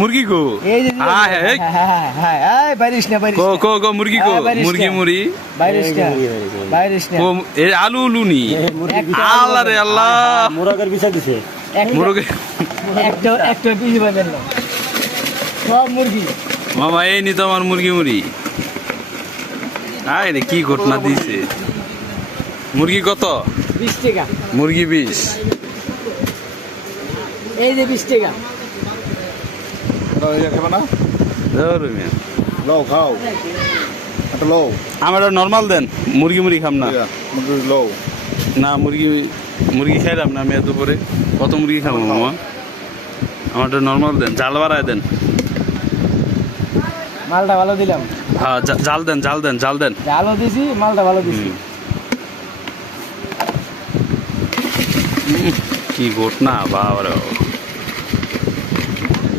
মুরগি গো এই যে হ্যাঁ হ্যাঁ হ্যাঁ হ্যাঁ বাইরিস না বাইরিস কো কো কো মুরগি গো মুরগি মুড়ি বাইরিস না বাইরিস না কো এ আলু লুনি আল্লাহ রে আল্লাহ মুরগের বিষয় দিছে মুরগি একটা পিস বাঁধেন না সব মুরগি মামা এই নি তো আমার মুরগি মুড়ি আয় রে কি ঘটনা দিছে মুরগি কত 20 টাকা মুরগি 20 এই যে 20 টাকা খাবে না ধরো মিয়া লও খাও এটা লও আমার নরমাল দেন মুরগি মুড়ি খাম না লও না মুরগি মুরগি খাইলাম না আমি এত পরে কত মুরগি খাবো মামা আমারটা নরমাল দেন জাল বাড়ায় দেন মালটা ভালো দিলাম হ্যাঁ জাল দেন জাল দেন জাল দেন ভালো দিছি মালটা ভালো দিছি কি ঘটনা বাবা